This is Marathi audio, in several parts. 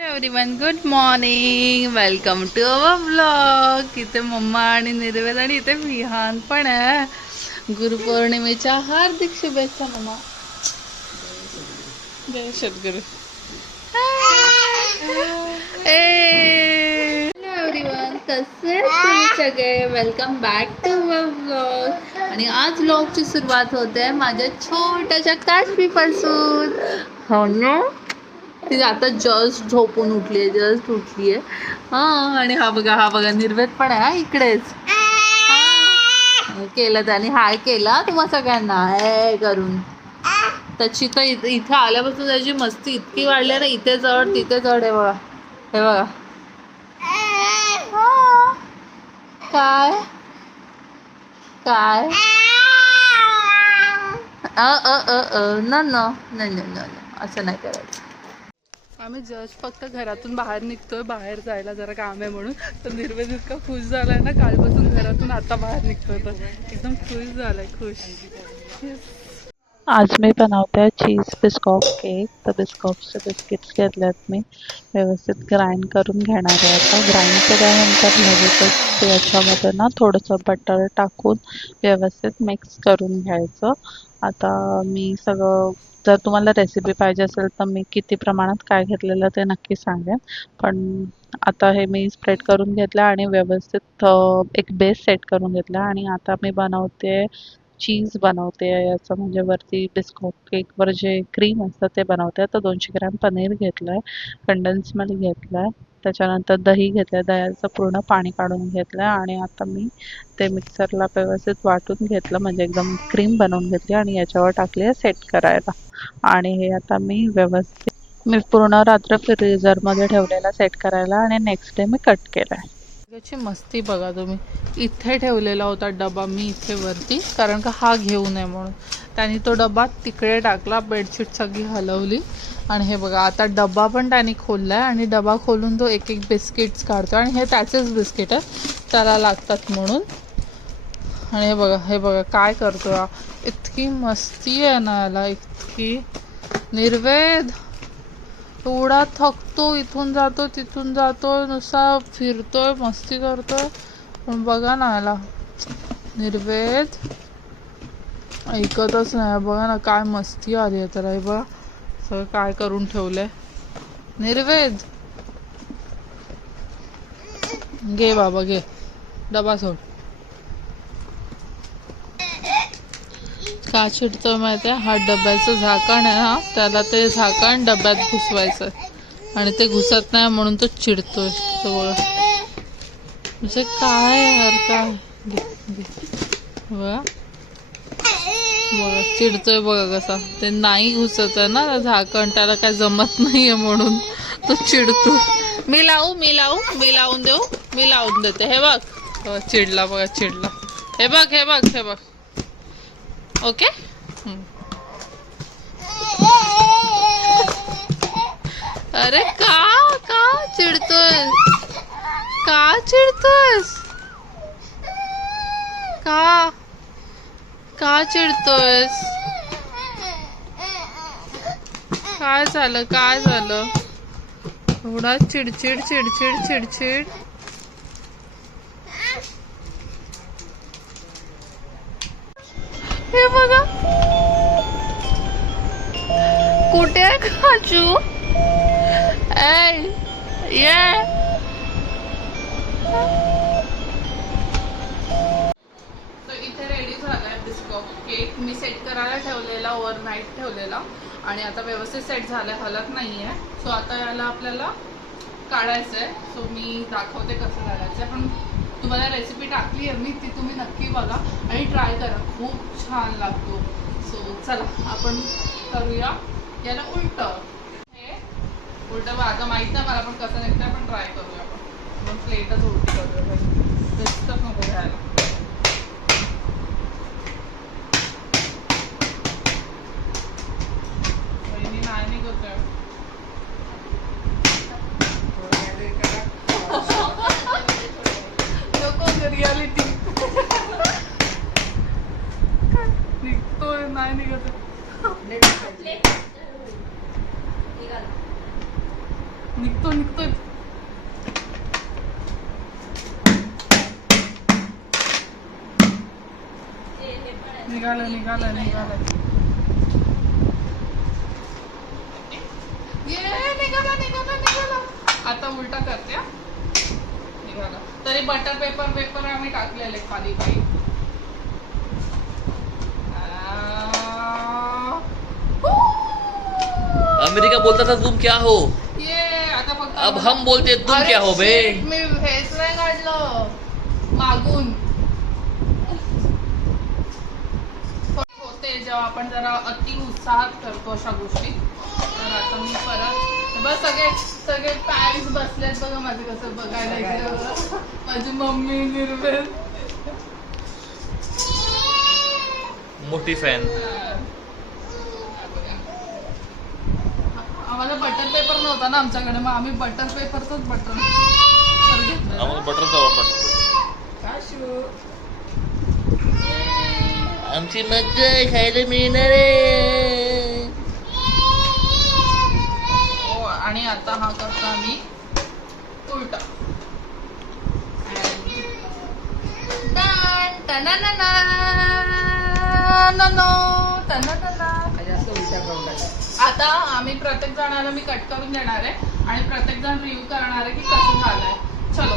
Everyone good morning, welcome to our blog. इथे मम्मा आणि निर्वेद आणि इथे विहान पण आहे. गुरुपौर्णिमेच्या हार्दिक शुभेच्छा मम्मा. जय सद्गुरू. एव्हरीवन, कसे तुम्ही सगळे? Welcome back to our blog. आणि आज ब्लॉगची सुरुवात होते माझ्या छोट्याशा काशवीपासून. हो ना, ती आता जस्ट झोपून उठली आहे, जस्ट उठली आहे. हां, आणि हा बघा निर्वेद पण आहे इकडेच. केलं त्याने, हाय केला तुम्हा सगळ्यांना हे करून. त्याची तर इथे आल्यापासून त्याची मस्ती इतकी वाढली ना, इथे चढ तिथे चढ. हे बघा, हे बघा. काय काय न असं नाही करायचं. आम्ही जस्ट फक्त घरातून बाहेर निघतोय, बाहेर जायला जरा काम आहे म्हणून. तर निर्वेद इतका खुश झालाय ना, कालपासून घरातून आता बाहेर निघतोय तर एकदम खुश झालाय, खुश. आज मी बनवते चीज बिस्कॉफ केक. तर बिस्कॉफचे बिस्किट्स घेतलेत मी, व्यवस्थित ग्राइंड करून घेणार आहे. आता ग्राइंड केल्यानंतर लगेचच याच्यामध्ये ना थोडंसं बटर टाकून व्यवस्थित मिक्स करून घ्यायचं. आता मी सगळं, जर तुम्हाला रेसिपी पाहिजे असेल तर मी किती प्रमाणात काय घेतलेलं ते नक्की सांगेन. पण आता हे मी स्प्रेड करून घेतलं आणि व्यवस्थित एक बेस सेट करून घेतला. आणि आता मी बनवते चीज बनवते याचं, म्हणजे वरती बिस्कॉफ केकवर जे क्रीम असतं ते बनवते. तर 200 ग्रॅम पनीर घेतलं आहे, कंडेन्स मिल्क घेतलं आहे, त्याच्यानंतर दही घेतलं आहे, दह्याचं पूर्ण पाणी काढून घेतलं आहे. आणि आता मी ते मिक्सरला व्यवस्थित वाटून घेतलं, म्हणजे एकदम क्रीम बनवून घेतली आणि याच्यावर टाकली आहे सेट करायला. आणि हे आता मी पूर्ण रात्र फ्रीझरमध्ये ठेवलेला सेट करायला आणि नेक्स्ट डे मी कट केला आहे. त्याची मस्ती बघा तुम्ही. इथे ठेवलेला होता डबा मी इथे वरती, कारण का हा घेऊ नये म्हणून. त्याने तो डबा तिकडे टाकला, बेडशीट सगळी हलवली. आणि हे बघा, आता डबा पण त्याने खोललाय आणि डबा खोलून तो एक एक बिस्किट्स काढतो. आणि हे त्याचेच बिस्किट आहे, त्याला लागतात म्हणून. आणि हे बघा काय करतो हा. इतकी मस्ती आहे ना याला, इतकी. निर्वेद एवढा थकतो, इथून जातो तिथून जातो, नुसता फिरतोय, मस्ती करतोय. पण बघा ना याला, निर्वेद ऐकतच नाही. बघा ना काय मस्ती आली आहे त्याला. हे बघा सगळं काय करून ठेवलंय. निर्वेद घे बाबा, घे डबा सोड. का चिडतोय माहिती आहे? हा डब्याचं झाकण आहे ना, त्याला ते झाकण डब्यात घुसवायचं आणि ते घुसत नाही म्हणून तो चिडतोय. तो बघा म्हणजे काय यार, काय बघा बघा चिडतोय बघा कसा. ते नाही घुसत आहे ना झाकण, त्याला काय जमत नाहीये म्हणून तो चिडतो. मी लावून देऊ, मी लावून देते. हे बघ चिडला बघा, चिडला. हे बघ ओके. अरे का चिडतोय, का चिडतोयस, का चिडतोयस? काय झालं एवढा चिडचिड. हे बघा कुठे आहे काजू. ये तो इथे रेडी झालाय बिस्कॉफ केक. मी सेट करायला ठेवलेला, ओव्हरनाईट ठेवलेला आणि आता व्यवस्थित सेट झालाय, हलत नाहीये. सो आता याला आपल्याला काढायचं आहे. सो मी दाखवते कसं काढायचं आहे. पण तुम्हाला रेसिपी टाकली आहे मी, ती तुम्ही नक्की बघा आणि ट्राय करा, खूप छान लागतो. सो चला आपण करूया याला उलट. हे उलट आता माहीत नाही मला पण कसं निघतंय, पण ट्राय करूया आपण प्लेटच उलटी करूया. दिसतच नको घ्यायला. वहिनी नाही निघतोय. रियालिटी निघतोय, नाही निघत. निघतो निघतोय. निघालं. निघाला. आता उलटा करते. निघाला. तरी बटर पेपर आम्ही टाकलेले खाली काही. अमेरिका बोलता था तुम क्या हो, ये आता फक्त अब हम बोलते तुम क्या हो बे. मी हेच नाही काढलं मागून. होते जेव्हा आपण जरा अति उत्साहात करतो अशा गोष्टी. तर आता मी परत बस सगळे फॅन्स बसलेत बघा माझे कसं बघायला इकडे. माझी मम्मी निर्वेद मोठी फॅन. आम्हाला बटर पेपर नव्हता ना आमच्याकडे, मग आम्ही बटर पेपरच बटर घेतलं. आम्हाला बटरचा वापर. आमची मज्जा खायला मिळणार आहे. आणि आता हा करतो आम्ही उलटा. आता आम्ही प्रत्येक जणाला मी कट करून देणार आहे आणि प्रत्येक जण रिव्ह्यू करणार आहे की कसं झालंय. चलो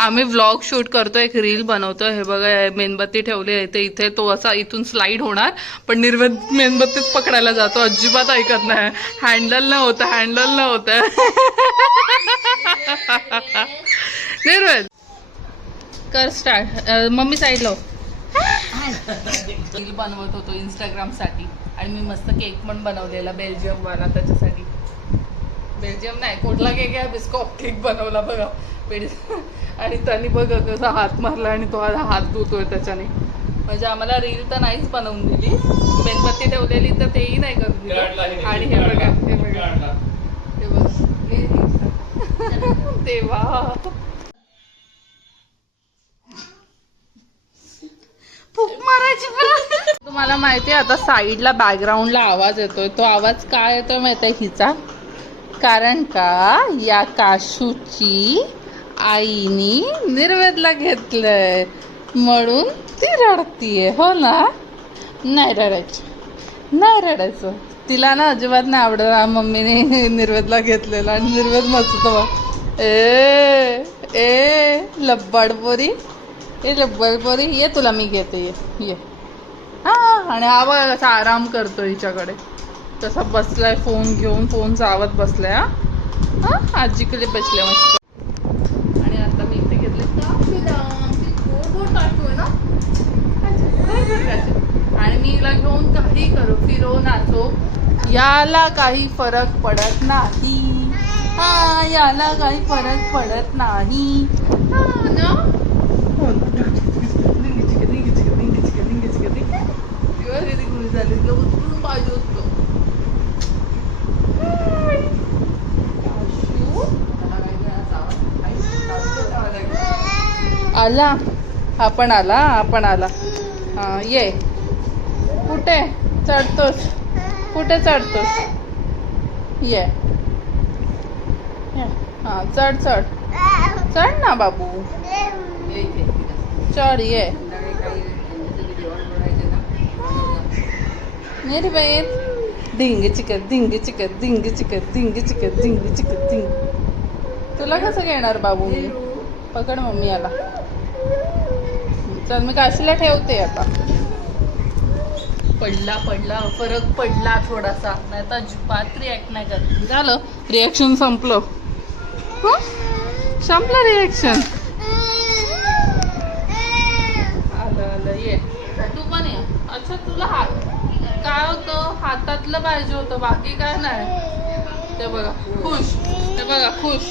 आम्ही व्लॉग शूट करतो, एक रील बनवतो. हे बघा मेणबत्ती ठेवली आहे ते इथे, तो असा इथून स्लाइड होणार पण निर्वेद मेणबत्तीच पकडायला जातो, अजिबात ऐकत नाही. हँडल न होतं निर्वेद कर स्टार्ट. मम्मी साईड लाव. रील बनवत होतो इंस्टाग्राम साठी आणि मी मस्त केक पण बनवलेला बेल्जियम वाला. त्याच्यासाठी बेल्जियम नाही कुठला केक आहे, बिस्कॉप केक बनवला बघा. आणि त्यांनी बघा कसा हात मारला आणि तो हात धुतोय त्याच्याने. म्हणजे आम्हाला रील तर नाहीच बनवून दिली, मेणबत्ती ठेवलेली तर तेही नाही करून दिलं. आणि हे बघा देवा फूक मारायची. तुम्हाला माहिती आहे आता साईडला बॅकग्राऊंडला आवाज येतोय, तो आवाज काय येतोय माहिती आहे हिचा? कारण का या काशूची आईनी निर्वेदला घेतलंय म्हणून ती रडतीये. हो ना, नाही रडायचं. तिला ना अजिबात नाही आवडत मम्मीने निर्वेदला घेतलेलं. आणि निर्वेद मस्त ए लब्बाडपोरी ये तुला मी घेते ये. हा आणि आवाज असा आराम करतो हिच्याकडे, तसा बसलाय फोन घेऊन, फोन चावत बसलाय. हा आजीकडे बसले मस्त. आणि आता मी इथे घेतले काशू काशू आहे ना, आणि मी हिला घेऊन काही करू, फिरो नाचो, याला काही फरक पडत नाही. हा याला काही फरक पडत नाही. पाहिजे होतो आला. आपण आला. हा ये. कुठे चढतोस ये. हा चढ ना बाबू, चढ ये. मेरी बहीण धिंग चिकट. तुला कसं घेणार बाबू मी? पकड मम्मी याला. चल मी काशीला ठेवते आता. पडला फरक पडला थोडासा, नाही तर अजिबात रिॲक्ट नाही करत. झालं रिॲक्शन संपलं. रिॲक्शन आलं ये. तू पण ये. अच्छा तुला काय होतं, हातातलं पाहिजे होतं, बाकी काय नाही. ते बघा खुश.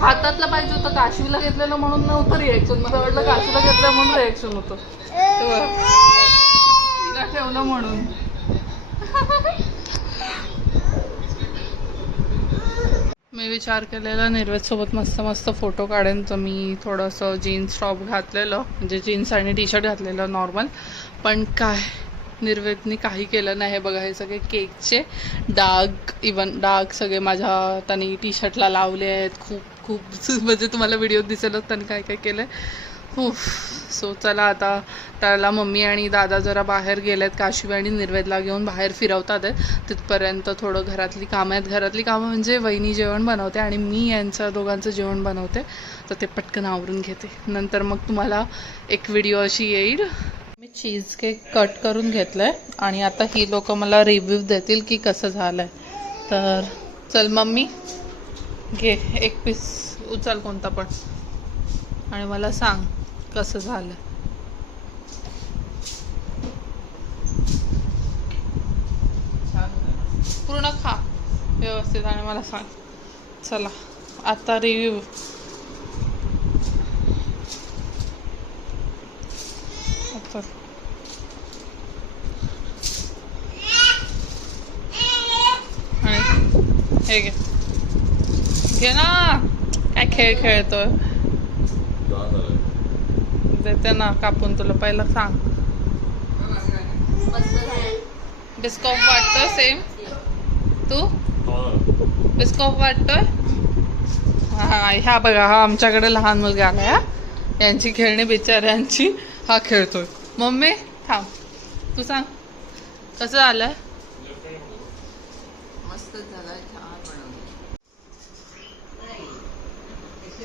हातातलं पाहिजे होतं, काशीला घेतलेलं म्हणून नव्हतं रिॲक्शन. मला वाटलं काशीला घेतलं म्हणून रिॲक्शन होतं. तिला ठेवलं म्हणून. मी विचार केलेला निर्वेदसोबत मस्त फोटो काढेन, तर मी थोडंसं जीन्स टॉप घातलेलं, म्हणजे जीन्स आणि टी शर्ट घातलेलं नॉर्मल. पण काय निर्वेदनी काही केलं नाही. हे बघा हे सगळे केकचे डाग, इवन डाग सगळे माझ्या त्यांनी टी शर्टला लावले आहेत. खूप खूप म्हणजे तुम्हाला व्हिडिओ दिसेलच त्यांनी काय काय केलं आहे. सो चला आता त्याला मम्मी आणि दादा जरा बाहेर गेलेत, काशीबाई आणि निर्वेदला घेऊन बाहेर फिरवतात आहेत. तिथपर्यंत थोडं घरातली कामं आहेत. घरातली कामं म्हणजे वहिनी जेवण बनवते आणि मी यांचं दोघांचं जेवण बनवते. तर ते पटकन आवरून घेते, नंतर मग तुम्हाला एक व्हिडिओ अशी येईल. मी चीज केक कट करून घेतलंय आणि आता ही लोक मला रिव्ह्यू देतील की कसं झालंय. तर चल मम्मी घे एक पीस उचल कोणता पण आणि मला सांग कसं झालं. पूर्ण खा व्यवस्थित आणि मला सांग. चला आता रिव्ह्यू. हे घे घे ना, काय खेळ खेळतोय. देते ना कापून तुला, पहिलं सांग. बिस्कॉप वाटतोय सेम तू? बिस्कॉप वाटतोय? हा ह्या बघा, हा आमच्याकडे लहान मुलगा आलाय. हा यांची खेळणी बिचाऱ्यांची हा खेळतोय. मम्मी थांब, तू सांग कसं झालंय. मस्त झाला.